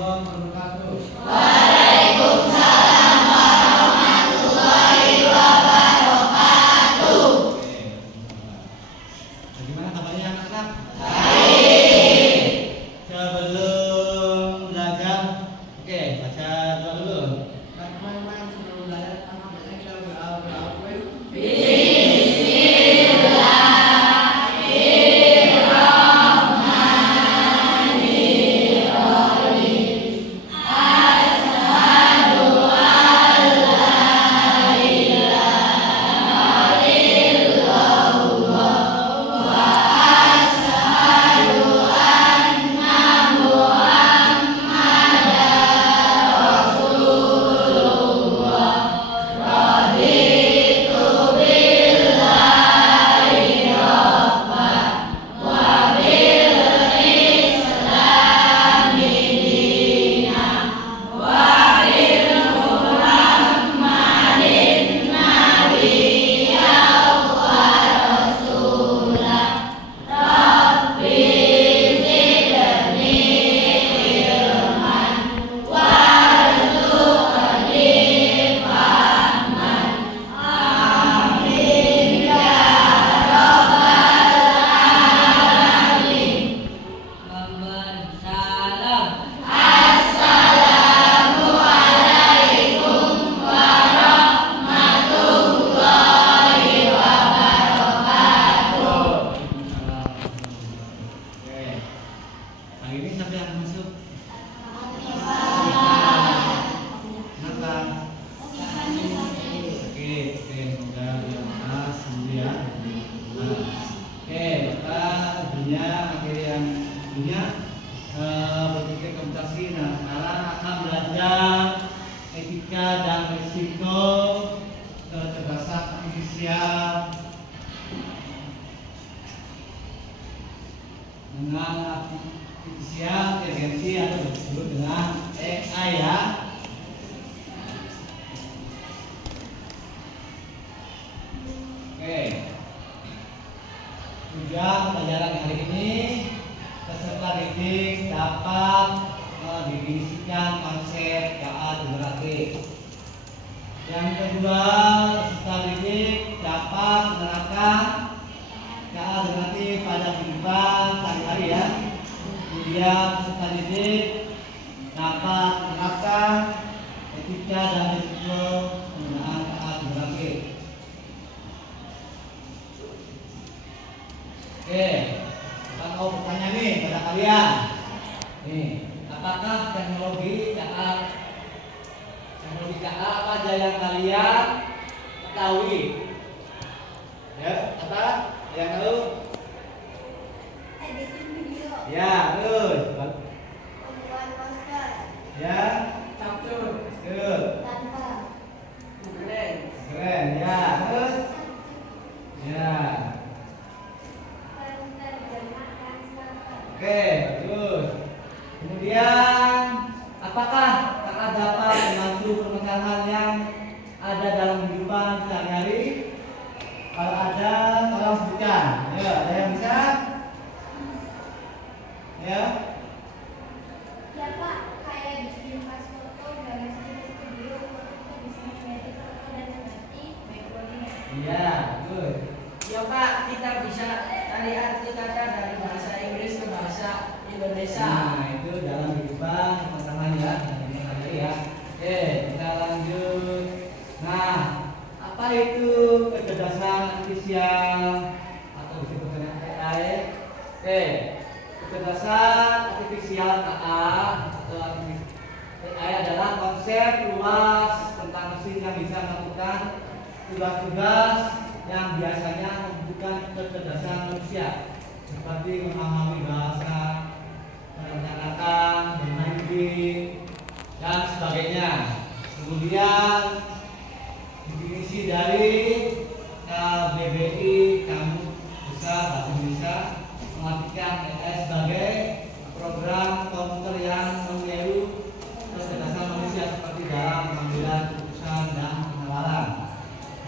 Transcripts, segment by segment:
warahmatullahi wabarakatuh. Waalaikumsalam warahmatullahi wabarakatuh. Bagaimana kabarnya anak-anak? Baik. Sebelum belajar, baca doa dulu. Sebelum belajar, kita berdoa dulu. Hari ini siapa yang masuk? Kenapa? Semoga bermanfaat semua ya. Bapak dunia materi yang punya berpikir komputasi. Nah, sekarang akan belajar etika dan risiko kecerdasan artifisial dengan artifisial intelijensi atau disebut dengan AI ya. Tujuan pelajaran hari ini, peserta didik dapat mendefinisikan konsep KA generatif. Yang kedua, peserta didik dapat menerapkan KA generatif pada kehidupan sehari-hari ya. Kemudian peserta didik dapat menerapkan etika dan risiko penggunaan KA generatif. Kita mau bertanya nih pada kalian. Apakah teknologi KA apa aja yang kalian ketahui? Ya, apa? Yang tahu? Editing video. Ya, terus. Pembuat poster. Ya, Capture. good. Tanpa. Keren, ya, terus. Ya. Penerjemah translator. Bagus. Kemudian, apakah kakak dapat membantu permasalahan yang ada dalam kehidupan sehari-hari? Kalau ada, tolong sebutkan. Ya, ada yang bisa? Ya. Ya Pak, kayak bikin pas foto, gambar studio, foto bisa menjadi foto dan negatif, backgroundnya. Iya, good. Ya Pak, kita bisa cari arti kata dari bahasa Inggris ke bahasa Indonesia. Nah, itu dalam kehidupan permasalahan ya, hari ya. Kita lanjut. Nah, apa itu kecerdasan artifisial atau disebut dengan AI? Kecerdasan artifisial KA atau AI adalah konsep luas tentang mesin yang bisa melakukan tugas-tugas yang biasanya membutuhkan kecerdasan manusia, seperti memahami bahasa, merencanakan, bermain game, dan sebagainya. Kemudian definisi dari KBBI Kamus Besar Bahasa Indonesia mengartikan AI sebagai program komputer yang meniru kecerdasan manusia seperti dalam pengambilan keputusan dan penalaran.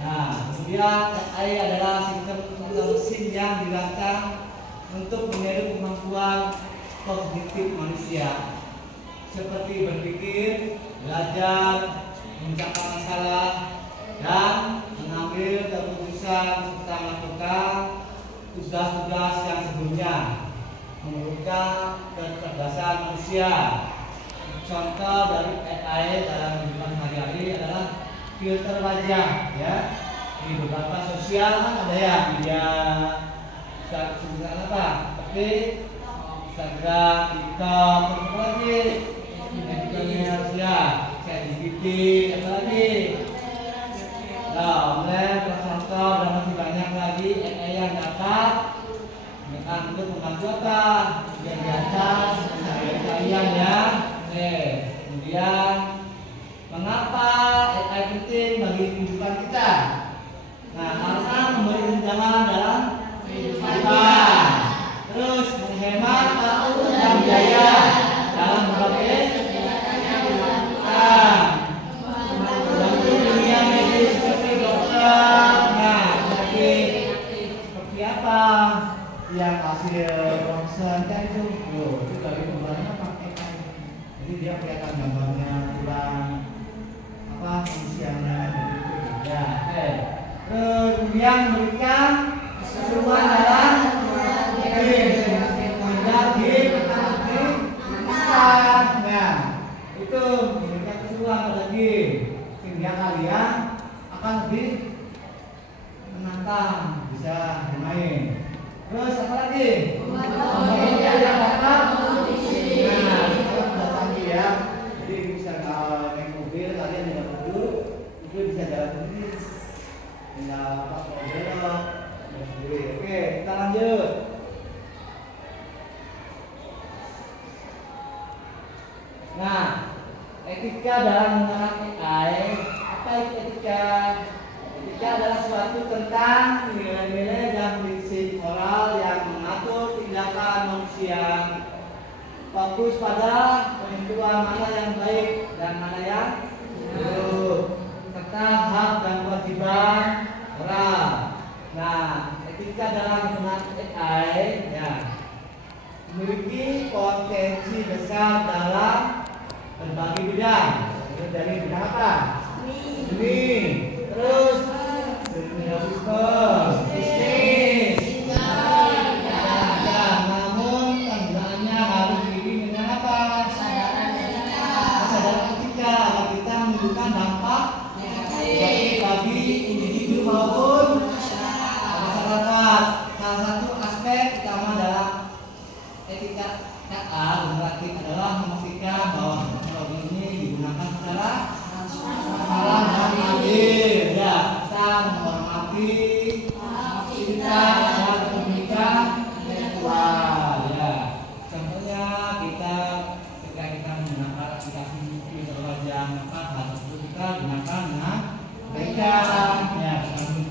Nah, kemudian AI adalah sistem mesin yang dirancang untuk meniru kemampuan kognitif manusia. seperti berpikir, belajar, mengucapkan masalah, dan mengambil keputusan serta melakukan tugas-tugas yang sebelumnya memerlukan kecerdasan manusia. Contoh dari AI dalam kehidupan sehari-hari adalah filter wajah, ya. Di beberapa sosial kan ada ya, media sebutan apa? Tapi Instagram, TikTok, apa lagi? Media sosial, ChatGPT, apa lagi? Nah, online, contoh dan masih banyak lagi AI yang dapat untuk membantu apa? Yang di atas kalian ya. Kemudian mengapa AI penting bagi kehidupan kita? Nah, karena memberi tunjangan dalam kehidupan, terus menghemat waktu dan biaya dalam berbagai kehidupan, membantu dunia medis seperti dokter. Nah, jadi seperti apa yang hasil konsennya itu? Itu dari pembahasannya pakai AI. Jadi dia kelihatan gambarnya kurang apa fungsinya jadi itu ya. Kemudian memberikan keseruan dalam nah, itu memberikan keseruan pada game sehingga kalian akan lebih menantang, bisa bermain. Terus apa lagi? Yang dapat. Nah, kalau sudah canggih ya, jadi bisa naik mobil, kalian tidak perlu, mobil bisa jalan sendiri, tinggal apa kalau belok, sendiri. Oke, kita lanjut. Nah, etika dalam menggunakan AI. Apa itu etika? Etika adalah suatu tentang nilai-nilai dan prinsip moral yang mengatur tindakan manusia. Fokus pada penentuan mana yang baik dan mana yang buruk, serta hak dan kewajiban moral. Nah, etika dalam menggunakan AI ya memiliki potensi besar dalam berbagai bidang. Dari bidang apa? Seni, terus bisnis, namun penggunaannya harus diiringi dengan apa? Kesadaran etika agar kita menimbulkan dampak bagi individu maupun masyarakat. Salah satu aspek utama dalam etika berarti adalah memastikan bahwa teknologi ini digunakan secara transparan dan adil. Ya, kita menghormati kita dan pendidikan intelektual. Ya, contohnya kita ketika kita menggunakan aplikasi filter wajah, maka hal tersebut kita gunakan dengan baik. Ya, jangan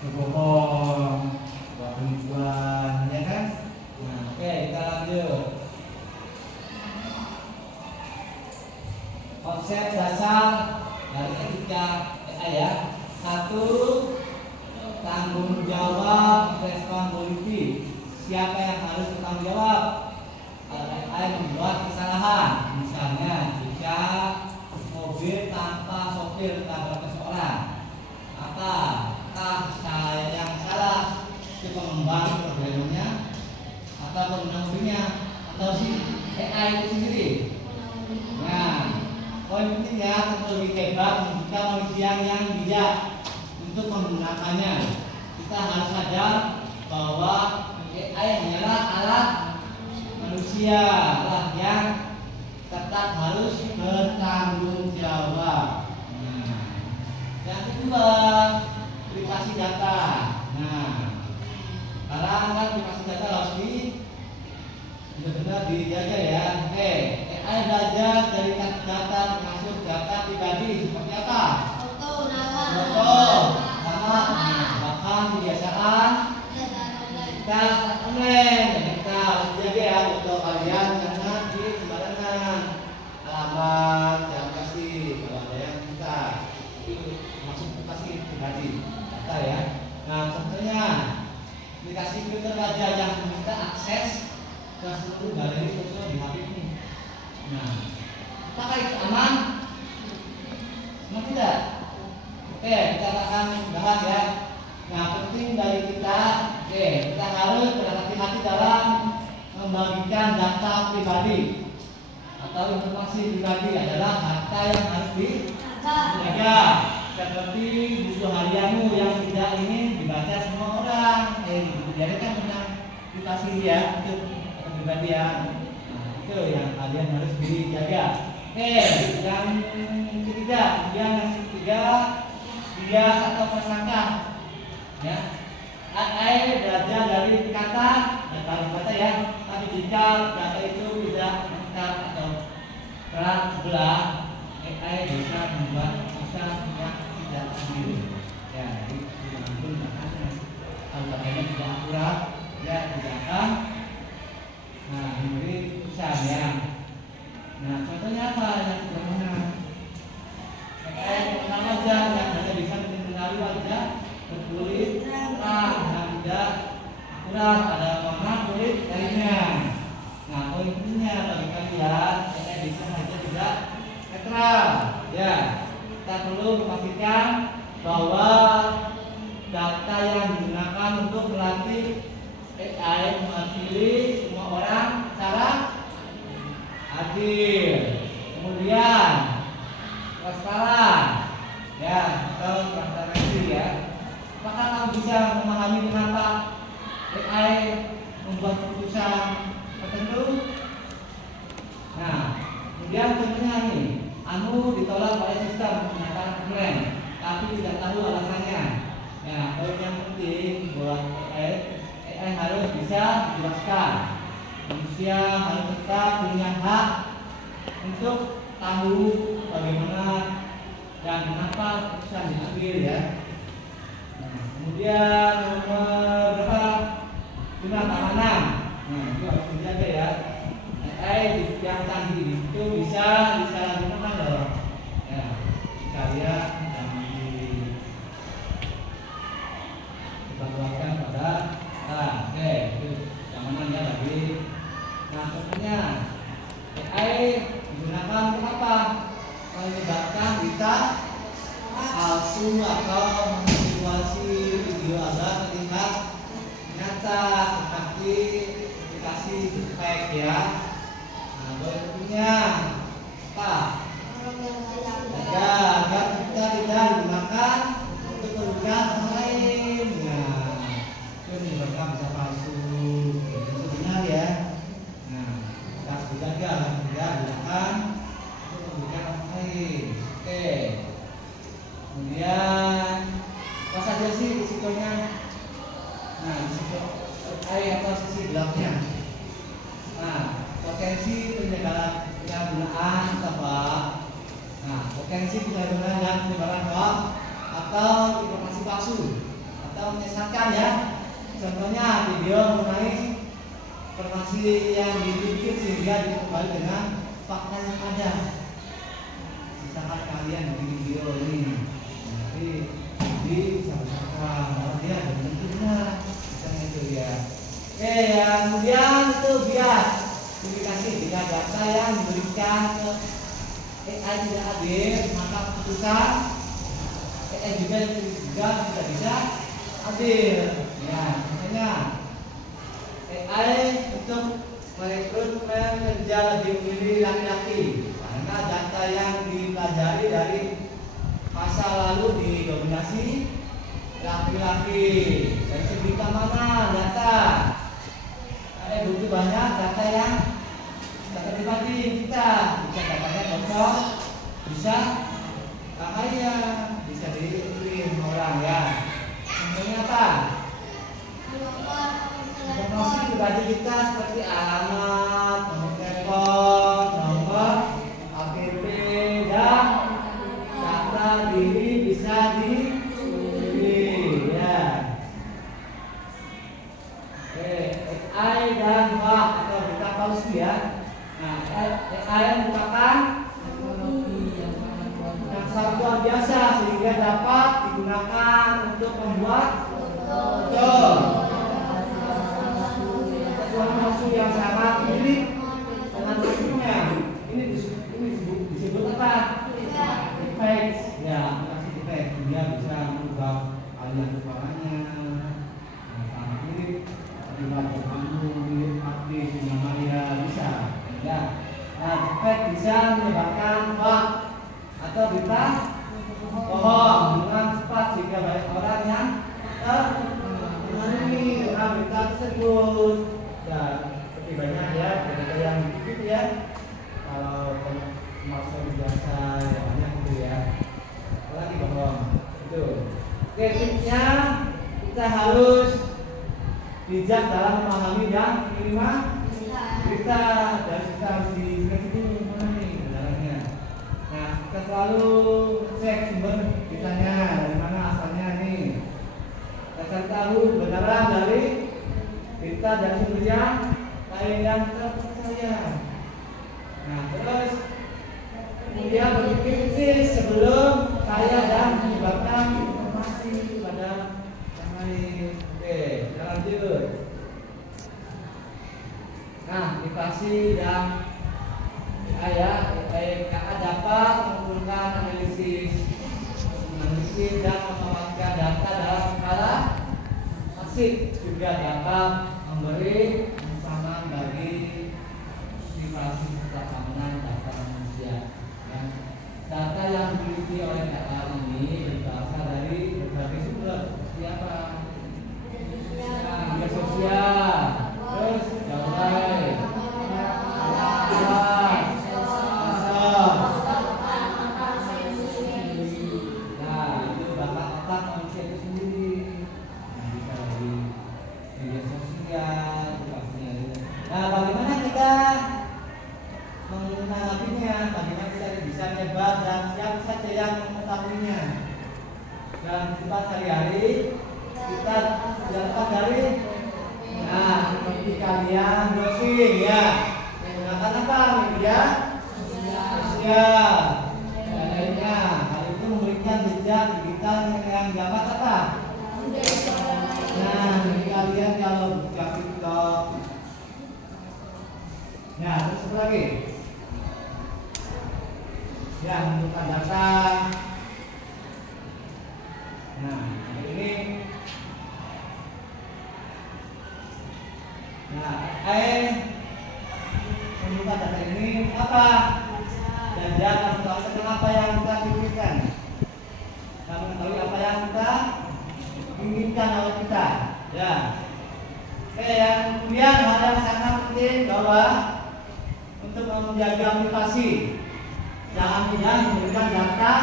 berbohong, buat penipuan, ya kan? Nah, oke, kita lanjut. Konsep dasar dari etika AI ya. 1. Tanggung jawab, responsibility. Siapa yang harus bertanggung jawab kalau AI membuat kesalahan? Misalnya jika mobil tanpa sopir tabrak seseorang, apakah saya yang salah, si pengembang programnya atau pengemudi atau si AI itu sendiri? Nah, poin pentingnya teknologi hebat menunjukkan manusia yang bijak untuk menggunakannya. Kita harus sadar bahwa AI hanyalah alat manusia lah yang tetap harus bertanggung jawab. Yang kedua, privasi data. Nah, sekarang kan privasi data harus benar-benar dijaga ya. AI belajar dari data termasuk data pribadi seperti apa? Foto, nama, bahkan kebiasaan kita online. Dan kita harus jaga ya untuk kalian jangan di sembarangan. Alamat, jam kasih kalau ada yang kita itu masuk privasi pribadi data ya. Nah, contohnya aplikasi filter wajah yang kita akses ke seluruh galeri foto di HP ini. Nah, Apakah itu aman? Aman tidak? Oke, kita akan bahas ya. Nah, penting dari kita, kita harus berhati-hati dalam membagikan data pribadi atau informasi pribadi adalah harta yang harus dijaga. Seperti buku harianmu yang tidak ingin dibaca semua orang, jadi kan tentang privasi ya, untuk kepribadian. Nah, itu yang kalian harus dijaga. Yang ketiga, bias atau prasangka. Ya, belajar dari kata ya. Tapi jika kata itu tidak lengkap atau kerat sebelah, bisa membuat yang tidak sendiri. Ya, jadi menggunakan alfabetnya tidak akurat, ya tidak akan. Nah, ini pesan ya. Nah, contohnya apa yang sederhana? Mengenal wajah yang hanya bisa mengenali wajah berkulit terang dan tidak akurat pada warna kulit lainnya. Nah, poinnya bagi kalian, bisa saja tidak netral. Ya, kita perlu memastikan bahwa data yang digunakan untuk melatih AI mewakili semua orang secara adil. Kemudian transparan, ya, atau transparansi ya. Apakah kamu bisa memahami kenapa AI membuat keputusan tertentu? Nah, kemudian contohnya nih, kamu ditolak oleh sistem penyatakan komplain, tapi tidak tahu alasannya. Ya, poin yang penting buat AI harus bisa dijelaskan. Manusia harus tetap punya hak untuk tahu bagaimana dan kenapa keputusan diambil ya. Nah, kemudian nomor berapa? 5 keamanan. Nah, itu harus dijaga ya. AI yang canggih itu bisa disalahgunakan loh. Ya, kalian jangan diperlukan pada itu keamanan ya lagi. Nah, contohnya AI digunakan untuk apa? Menyebabkan kita palsu atau memanipulasi video agar terlihat nyata seperti aplikasi fake ya. Nah, berikutnya apa? Ya, agar kita tidak digunakan untuk merugikan orang lain. Nah, itu mereka bisa palsu. Itu benar ya. Nah, kita harus dijaga tidak digunakan untuk merugikan orang lain. Oke. Kemudian apa saja sih risikonya? Nah, risiko atau sisi gelapnya. Nah, potensi penyalahgunaan tebak. Nah, potensi penyalahgunaan dan penyebaran hoax atau informasi palsu atau menyesatkan ya. Contohnya video mengenai informasi yang dibikin sehingga dikembali dengan fakta yang ada. Misalkan kalian bikin video ini, nanti bisa misalkan bahwa dia belum tentu benar, misalnya itu ya. Yang kemudian itu bias publikasi jika data yang diberikan ke AI tidak adil, maka keputusan AI juga tidak bisa adil. Ya, makanya AI untuk merekrutmen kerja lebih memilih laki-laki karena data yang dipelajari dari masa lalu didominasi laki-laki. Dari segi keamanan data, butuh banyak data yang data pribadi kita. Jika datanya bocor, bisa bahaya, bisa dikirim orang ya. Contohnya apa? Informasi pribadi kita seperti alamat, nomor telepon, nomor KTP dan data diri bisa dicuri ya. AI dan hoax atau berita palsu ya. Nah, AI merupakan yang sangat luar biasa sehingga dapat digunakan untuk membuat informasi yang sangat unik dengan hasilnya. Ini dibaca kamu milik mati namanya bisa. Ya. Nah, cepet bisa menyebabkan hoax atau berita bohong dengan cepat sehingga banyak orang yang terpengaruhi dengan berita tersebut. Dan seperti banyak ya, berita yang dikit ya. Kalau maksud biasa ya banyak gitu ya. Apalagi bohong. Itu. Oke, tipsnya kita harus bijak dalam memahami dan menerima berita, dan kita harus dikasih dulu mana nih kebenarannya. Nah, kita selalu cek sumber beritanya dari mana asalnya nih. Kita cari tahu kebenaran dari berita dan sumber yang lain yang terpercaya. Nah, terus kemudian berpikir kritis sebelum saya dan menyebarkan informasi pada yang lain. Oke, kita lanjut. Nah, motivasi dan KA dapat mengumpulkan analisis dan memanfaatkan data dalam skala masif, juga dapat memberi ancaman bagi privasi serta keamanan data manusia. Data yang dimiliki oleh KA ini berasal dari berbagai sumber. Siapa? Media sosial, terus gawai, dan kita sehari-hari kita dapat dari seperti kalian browsing ya menggunakan apa media sosial dan lainnya. Hal itu memberikan jejak digital yang dapat apa? Nah, bagi kalian kalau buka TikTok, nah terus apa lagi? Ya, menentukan data. Nah, ini membuka data ini apa? Dan jangan mengetahui tentang apa yang kita pikirkan, dan mengetahui apa yang kita inginkan oleh kita. Ya. Oke, yang kemudian hal yang sangat penting bahwa untuk menjaga privasi, jangan mudah memberikan data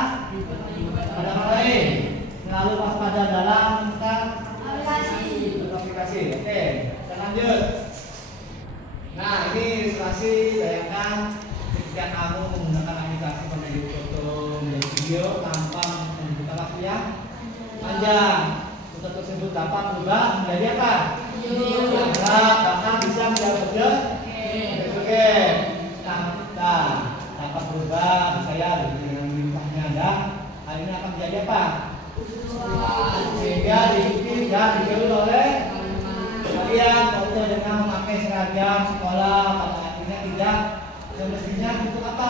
pada orang lain. Selalu waspada dalam tentang aplikasi. Oke, kita lanjut. Nah, ini ilustrasi bayangkan ketika kamu menggunakan aplikasi pemedit foto dan video tanpa membutuhkan waktu yang panjang. Foto tersebut dapat berubah menjadi apa? Video. Bahkan bisa menjadi oke. Nah, dapat berubah saya dengan limpahnya dan hal ini akan menjadi apa? Sehingga diikuti dan ditiru oleh kalian foto dengan memakai seragam sekolah, pada akhirnya tidak semestinya untuk apa?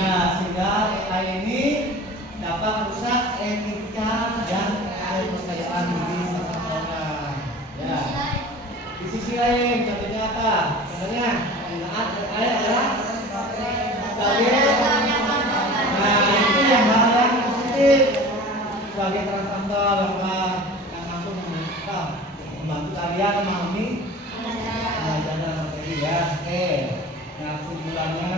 Nah, sehingga hal ini dapat merusak etika dan kepercayaan diri seseorang. Ya. Di sisi lain, contohnya apa? Contohnya penggunaan AI adalah itu yang hal yang positif sebagai translator yang mampu membantu kalian memahami pelajaran materi ya. Oke. Nah, kesimpulannya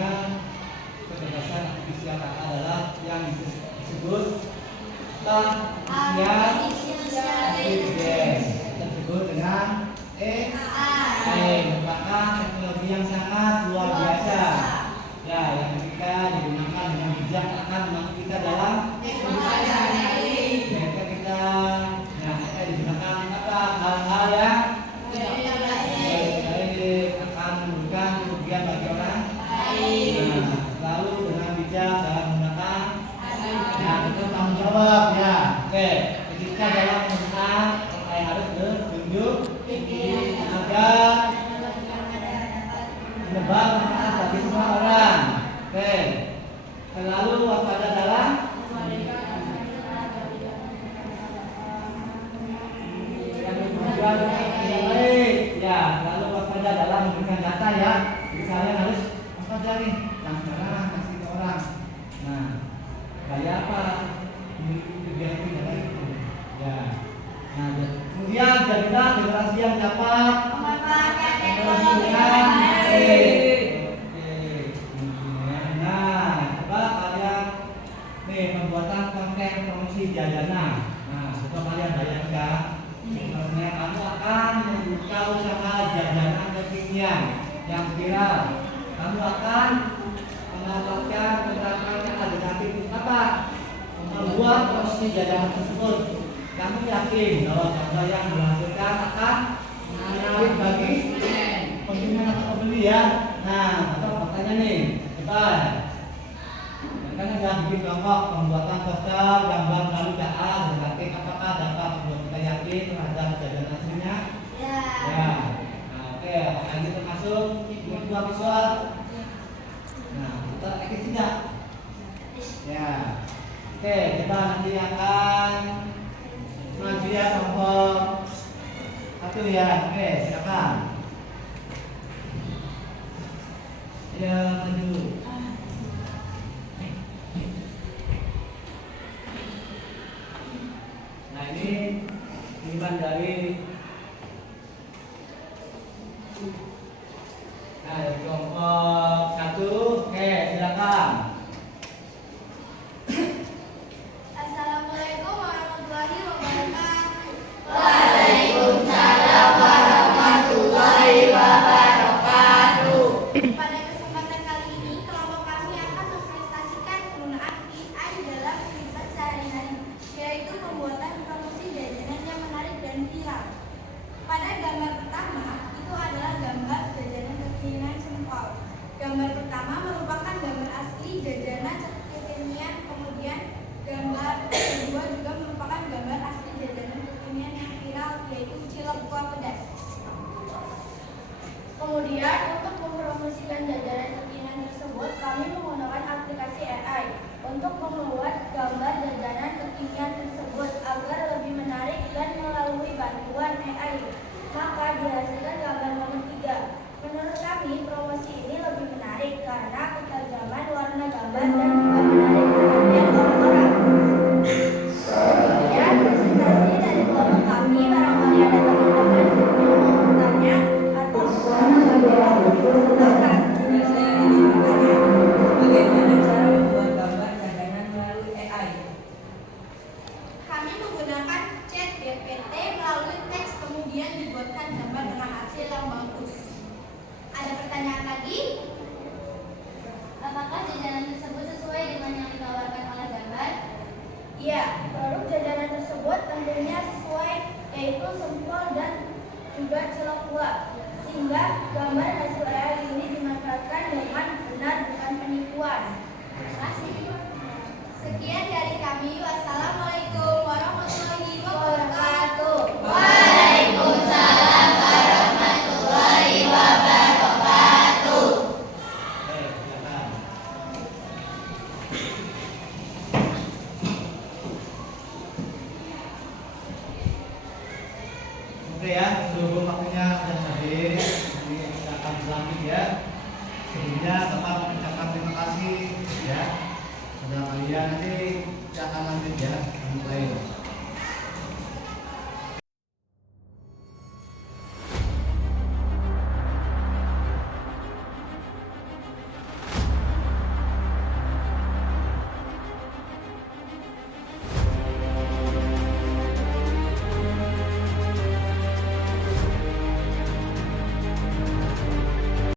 kecerdasan artifisial KA adalah yang disebut artificial intelligence, tersebut dengan merupakan teknologi yang sangat luar biasa. Ya, yang ketika digunakan dengan bijak akan membantu kita dalam kehidupan kita. Nah, kita digunakan apa? Hal-hal yang akan memberikan kerugian bagi orang. Nah, lalu dengan bijak dalam menggunakan. Nah, itu tanggung jawab ya. Oke, ketika dalam menggunakan saya harus bertunjuk agar menyebar manfaat bagi semua orang. Oke, selalu waspada dalam yang bertujuan jajana ya. Jadi kalian harus apa aja nih? Yang mana kasih ke orang. Nah, kayak apa? Kegiatan jajana itu. Ya. Nah, kemudian jadilah generasi yang dapat Memanfaatkan teknologi teknologi dengan yang baik. Oke. Nah, coba kalian nih pembuatan konten promosi jajana. Nah, coba kalian bayangkan, sebenarnya kamu akan membuka usaha jajanan kekinian yang viral. Kamu akan menawarkan menerapkan yang alternatif apa? Membuat promosi jajanan tersebut. Kamu yakin bahwa gambar yang dihasilkan akan menarik bagi konsumen atau pembeli ya? Nah, atau pertanyaan nih, coba. Kan ada bikin kelompok pembuatan poster gambar melalui KA alternatif, apakah dapat membuat kita yakin terhadap jajanan aslinya? Ya. Ya. Nah, oke, apakah ini termasuk dua visual? Nah, kita eksis tidak? Ya. Oke, kita nanti akan maju ya kelompok satu ya. Oke, silakan. Ya, maju. Nah, ini kiriman dari kelompok satu. Oke, silakan. Assalamualaikum warahmatullahi wabarakatuh. Waalaikumsalam warahmatullahi wabarakatuh. Pada kesempatan kali ini, kelompok kami akan mempresentasikan penggunaan AI dalam kehidupan sehari-hari, yaitu pembuatan promosi jajanan yang menarik dan viral. Pada gambar pertama, itu adalah gambar jajanan kekinian sempol. Gambar pertama merupakan gambar asli jajanan kekinian, kemudian gambar kedua juga merupakan gambar asli jajanan kekinian yang viral, yaitu cilok kuah pedas. Kemudian untuk mempromosikan jajanan kekinian tersebut, kami menggunakan aplikasi AI untuk membuat gambar jajanan kekinian tersebut agar lebih menarik dan melalui bantuan AI, maka dihasilkan gambar nomor 3. Menurut kami, promosi ini lebih menarik karena ketajaman warna gambar dan juga menarik perhatian orang-orang. Kemudian presentasi dari kelompok kami, barangkali ada teman-teman yang mau bertanya atau menambahkan, silakan. Saya ingin bertanya, bagaimana cara membuat gambar jajanan melalui AI? Kami menggunakan chat GPT melalui teks, kemudian dibuatkan gambar dengan hasil yang bagus. Ada pertanyaan lagi? Apakah jajanan tersebut sesuai dengan yang ditawarkan oleh gambar? Iya, produk jajanan tersebut tentunya sesuai, yaitu sempol dan juga cilok kuah, sehingga gambar hasil AI ini dimanfaatkan dengan benar, bukan penipuan. Terima kasih. Sekian dari kami. Wassalamualaikum warahmatullahi wabarakatuh. Waalaikumsalam warahmatullahi wabarakatuh. Oke, silakan. Oke ya, sebelum waktunya sudah habis, ini kita akan berlanjut ya. Sebelumnya Bapak mengucapkan terima kasih ya. Pada kalian nanti kita akan lanjut ya. Mulai.